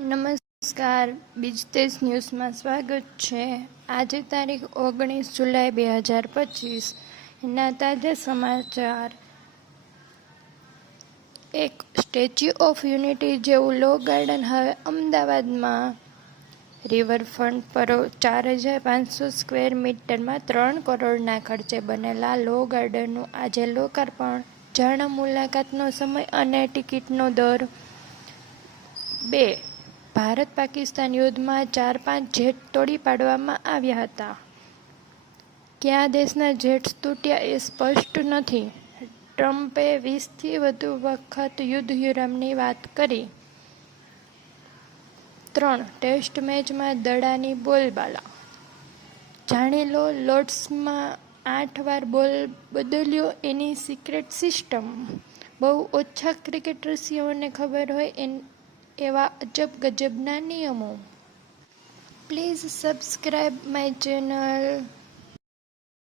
નમસ્કાર, બીજતેજ ન્યૂઝમાં સ્વાગત છે. આજે તારીખ ઓગણીસ જુલાઈ બે હજાર પચીસ. એના તાજા સમાચાર. એક સ્ટેચ્યુ ઓફ યુનિટી જેવું લો ગાર્ડન હવે અમદાવાદમાં. રિવરફ્રન્ટ પર ચાર હજાર પાંચસો સ્ક્વેર મીટરમાં ત્રણ કરોડના ખર્ચે બનેલા લો ગાર્ડનનું આજે લોકાર્પણ. જાણા મુલાકાતનો સમય અને ટિકિટનો દર. બે ભારત પાકિસ્તાન યુદ્ધમાં ચાર પાંચ જેટ તોડી પાડવામાં આવ્યા હતા. કયા દેશના જેટ્સ તૂટ્યા એ સ્પષ્ટ નથી. ટ્રમ્પે વીસથી વધુ વખત યુદ્ધ વિરામની વાત કરી. ત્રણ, ટેસ્ટ મેચમાં દડાની બોલબાલા. જાણી લો, લોર્ડ્સમાં આઠ વાર બોલ બદલ્યો એની સિક્રેટ સિસ્ટમ બહુ ઓછા ક્રિકેટર્સીઓને ખબર હોય એન એવા અજબ ગજબના નિયમો. Please subscribe my channel